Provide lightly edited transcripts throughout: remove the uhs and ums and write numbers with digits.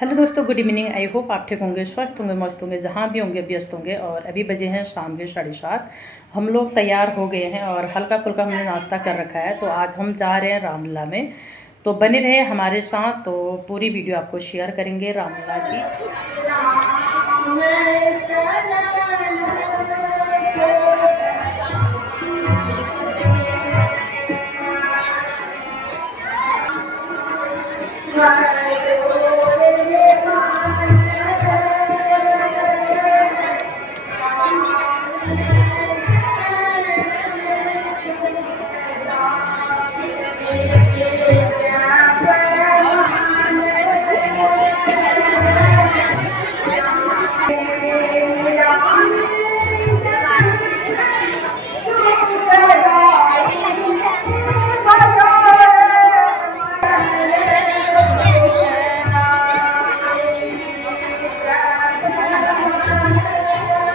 हेलो दोस्तों, good evening. I hope आप ठीक होंगे, स्वस्थ होंगे, मस्त होंगे, जहाँ भी होंगे व्यस्त होंगे। और अभी बजे हैं शाम के 7:30। हम लोग तैयार हो गए हैं और हल्का फुल्का हमने नाश्ता कर रखा है। तो आज हम जा रहे हैं रामलीला में। तो बने रहे हमारे साथ, तो पूरी वीडियो आपको शेयर करेंगे रामलीला की।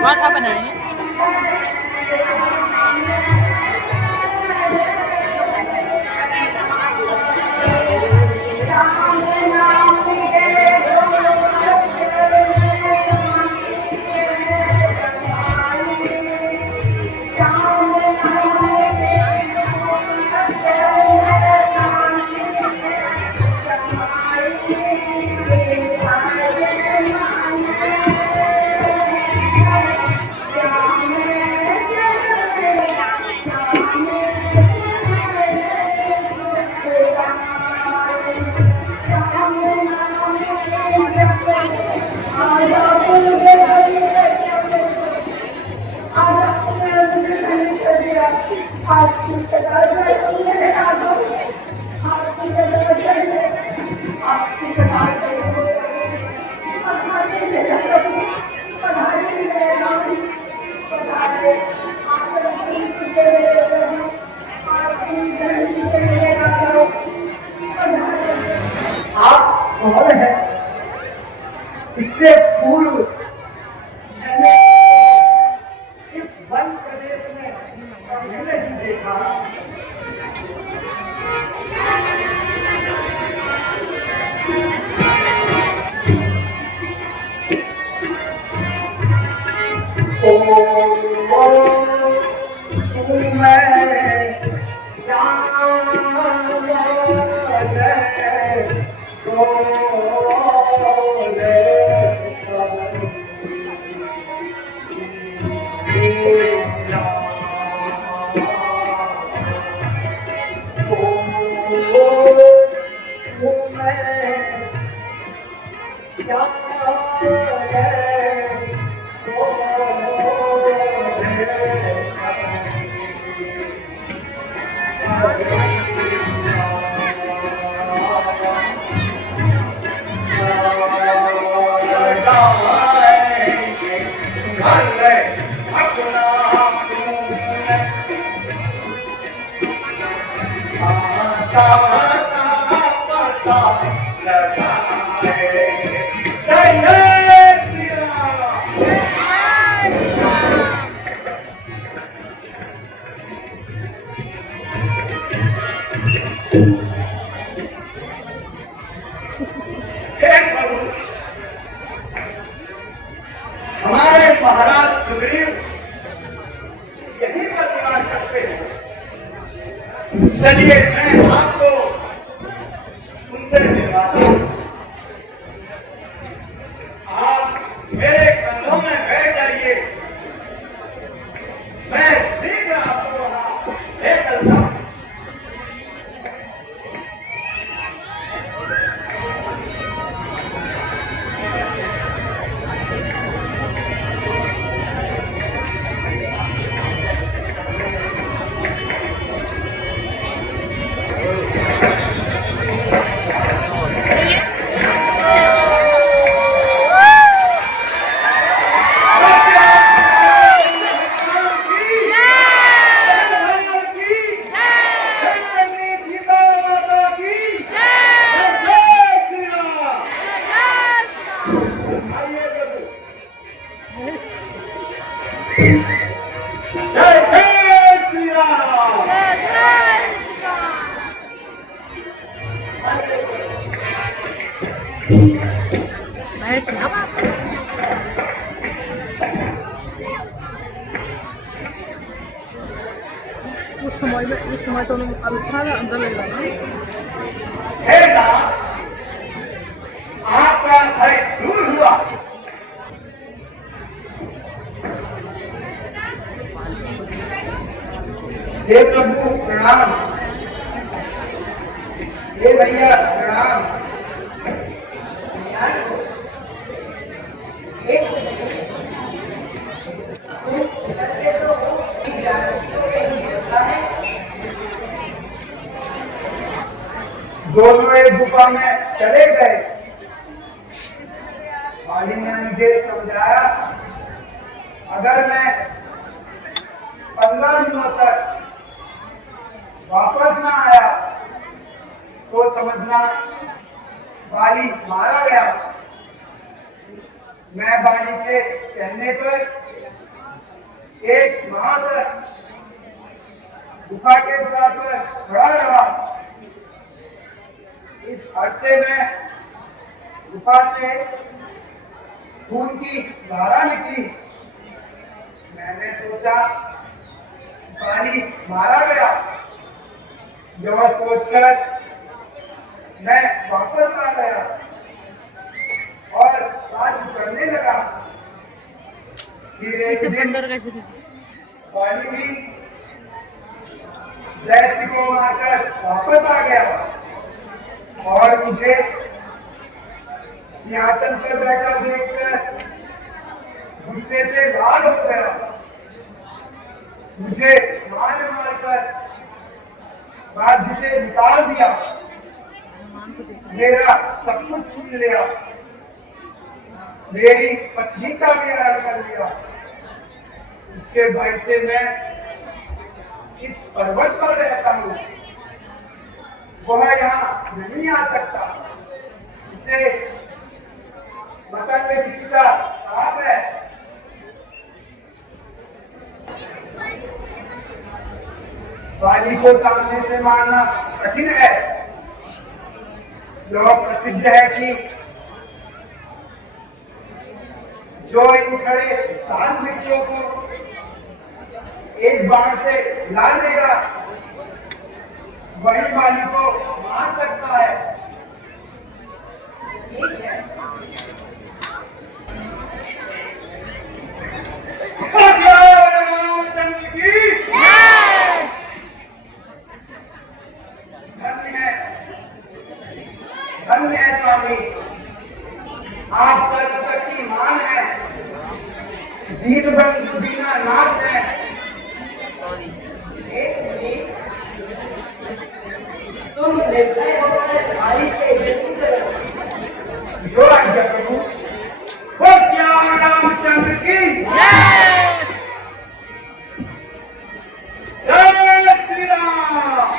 माथा बनाए आप कौन है? इससे पूर्व मैंने इस वन प्रदेश में कभी नहीं देखा। हमारे महाराज सुग्रीव यहीं पर निवास करते हैं। चलिए मैं आपको उनसे मिलवाता हूँ। आप मेरे कंधों में बैठ जाइए, मैं शीघ्र आपको वहां ले चलता हूँ। उस समय तो अभी था ना अंदर लग रहा हे नाथ, आपका भय दूर हुआ। हे प्रभु प्रणाम। हे भैया प्रणाम। दोनों एक गुफा में चले गए। वाली ने मुझे समझाया, अगर मैं 15 दिनों तक वापस ना आया तो समझना बाली मारा गया। मैं बाली के कहने पर एक माह तक गुफा के द्वार पर खड़ा रहा। इस अरसे में गुफा से खून की धारा निकली। मैंने सोचा बाली मारा गया। यह सोचकर मैं वापस आ गया और राज्य करने लगा। फिर एक दिन बाली भी दैत्य को मारकर वापस आ गया और मुझे सिंहासन पर बैठा देखकर गुस्से से लाल हो गया। मुझे मार मारकर राज्य से निकाल दिया। मेरा सब कुछ छीन लिया। मेरी पत्नी का भी हरण कर लिया। इसके भय से मैं इस पर्वत पर रहता हूँ। वह यहाँ नहीं आ सकता। इसे मतंग ऋषि का श्राप है। बाली को सामने से मारना कठिन है। यह प्रसिद्ध है कि जो इन खड़े शांत वृक्षों को एक बाण से हिला देगा वही बाली को मार सकता है। रामचंद्र की धन्य है स्वामी, आप सर्वशक्तिमान हैं, दीन बंधु दीनानाथ हैं। तुम निर्भय होकर भाई से विनती करो। जो आज्ञा करूं, वो श्याम रामचंद्र की जय। जय श्री राम।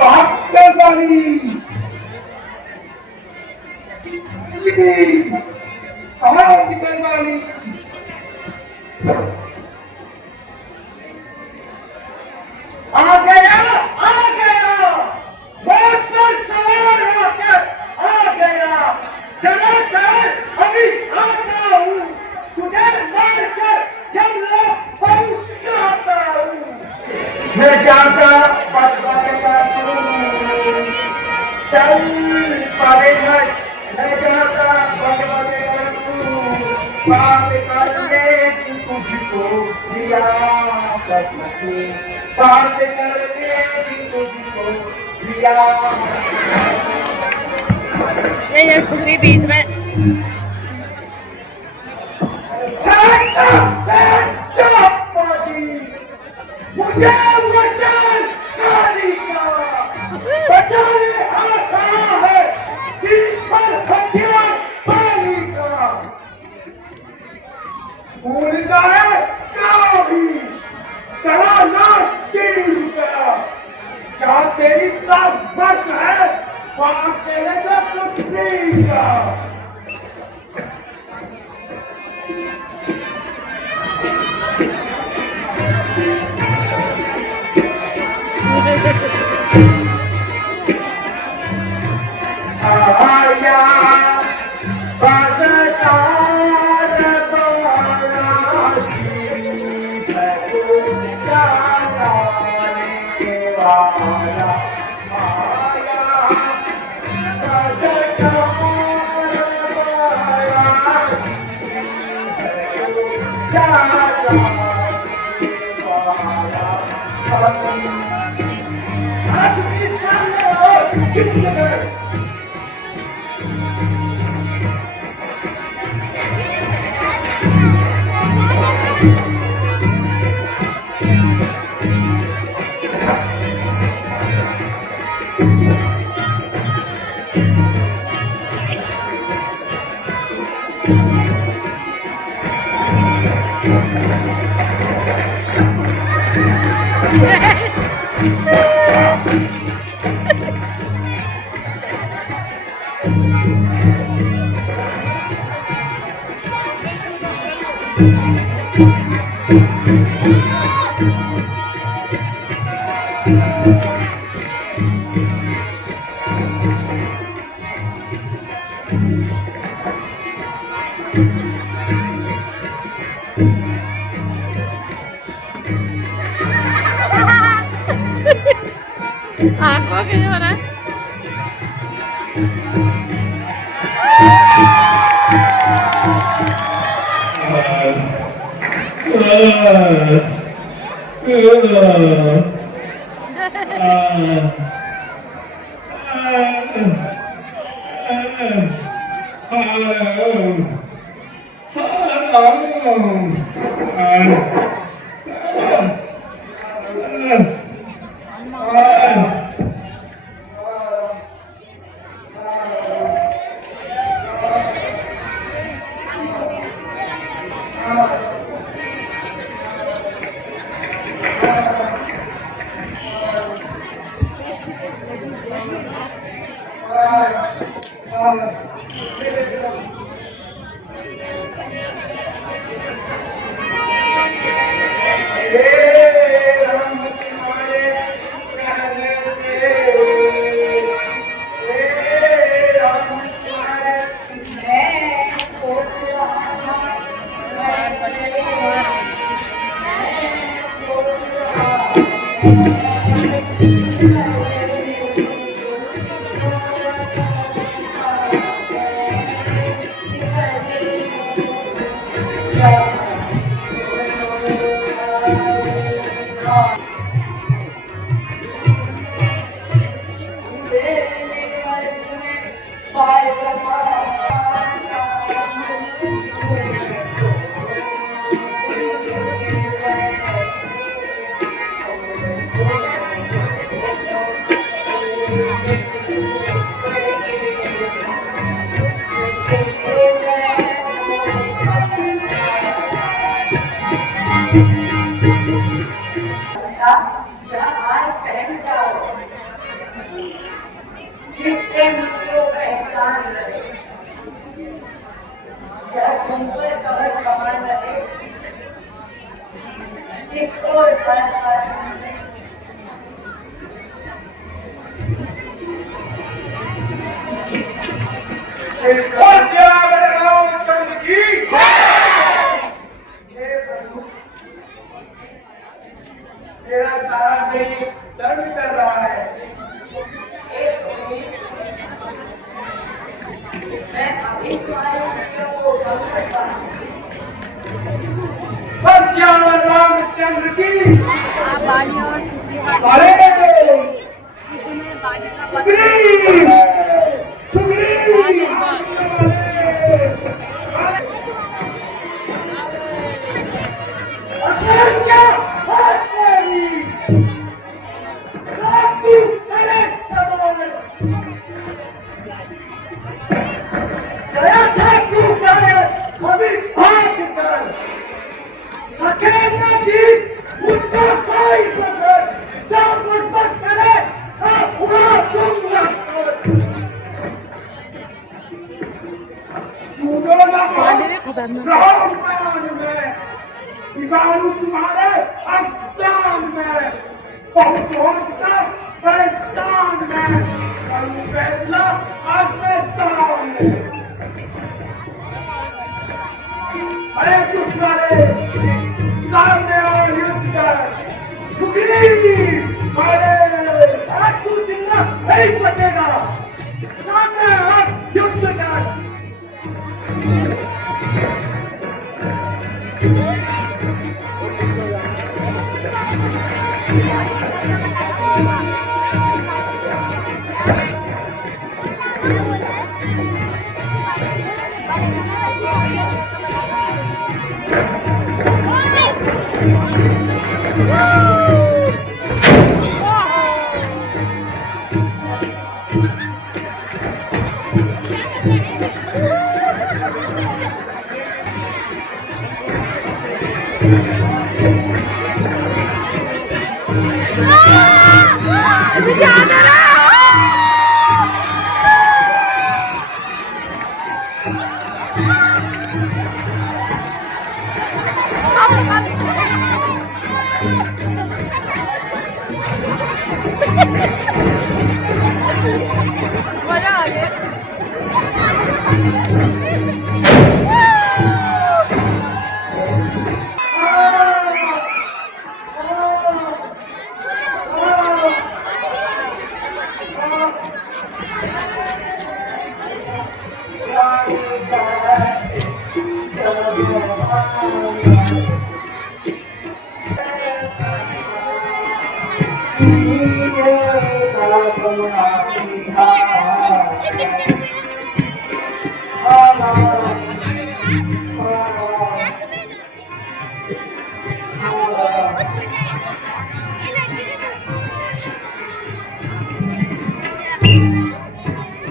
बहत्तर वाली बहत्तर वाली आ गया बहुत पर सवार होकर आ गया। चलो कर अभी आता हूँ, तुझे मार कर यमलोक पहुंचाता हूँ। मैं जाता बदबदेगा तू, चल पावे घर। मैं जाता बदबदेगा तू, बात करने की तुझको दिया करती, बात करने की तुझको दिया। ये खुदरी बीच में मुझे वरदान काली का बचाने आता है, शीश पर हथियार पानी का। भूल जाए कभी चला ना चीन का, क्या तेरी सब वक्त है वहां से लेकर कुछ का। आंखों के हो रहा है। जिससे मुझको पहचान रहे, यह तुम पर कवर समान रहे, इसको रामचंद्र की मेरा सारा शरीर दर्द कर रहा है। मैं अभी तुम्हारे हड्डियों को कम करता हूँ। बस रामचंद्र की अरे तुम्हारे अफसान में पहुंचता परेशान में करूं फैसला अपने दाम में। अरे दुश्मने सामने और युद्ध कर, सुग्रीव अरे बचेगा। सामने अब युद्ध कर। मजा आ गया।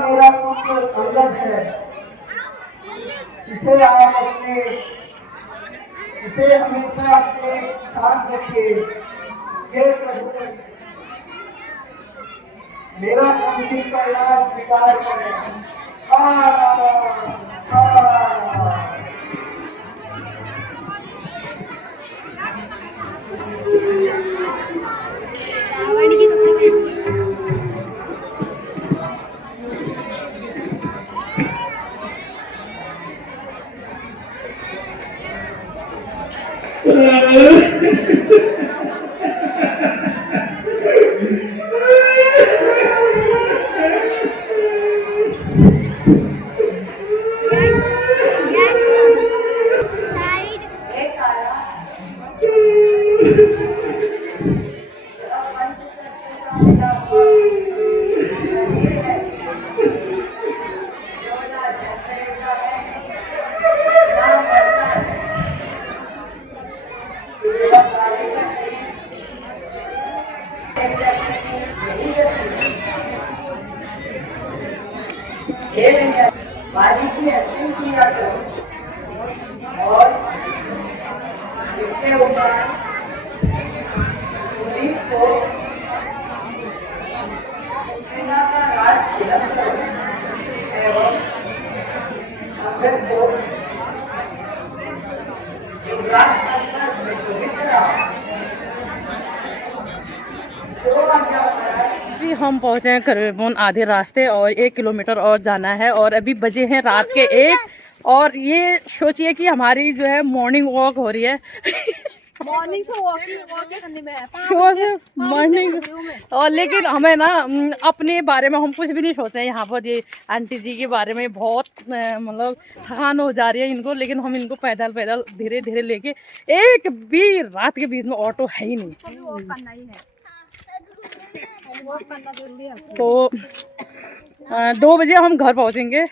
मेरा पुत्र अंगद है, इसे आप अपने, इसे हमेशा अपने साथ रखिए। हे प्रभु, मेरा कंठी का इलाज स्वीकार करें। बाजी की अच्छी किया और इसके ऊपर पुलिस को सेना का राज किया एवं अंगद को अभी हम पहुंचे हैं करीबन आधे रास्ते और 1 किलोमीटर और जाना है और अभी बजे हैं रात के 1 और ये सोचिए कि हमारी जो है मॉर्निंग वॉक हो रही है। मॉर्निंग से वॉक करने में है मॉर्निंग और लेकिन हमें ना अपने बारे में हम कुछ भी नहीं सोचते हैं। यहाँ पर ये आंटी जी के बारे में बहुत मतलब थकान हो जा रही है इनको, लेकिन हम इनको पैदल पैदल धीरे धीरे लेके, एक भी रात के बीच में ऑटो है ही नहीं। करना ही है, वॉक करना जरूरी है। तो 2 बजे हम घर पहुँचेंगे।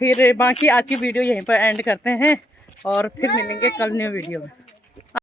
फिर बाकी आज की वीडियो यहीं पर एंड करते हैं और फिर मिलेंगे कल न्यू वीडियो में।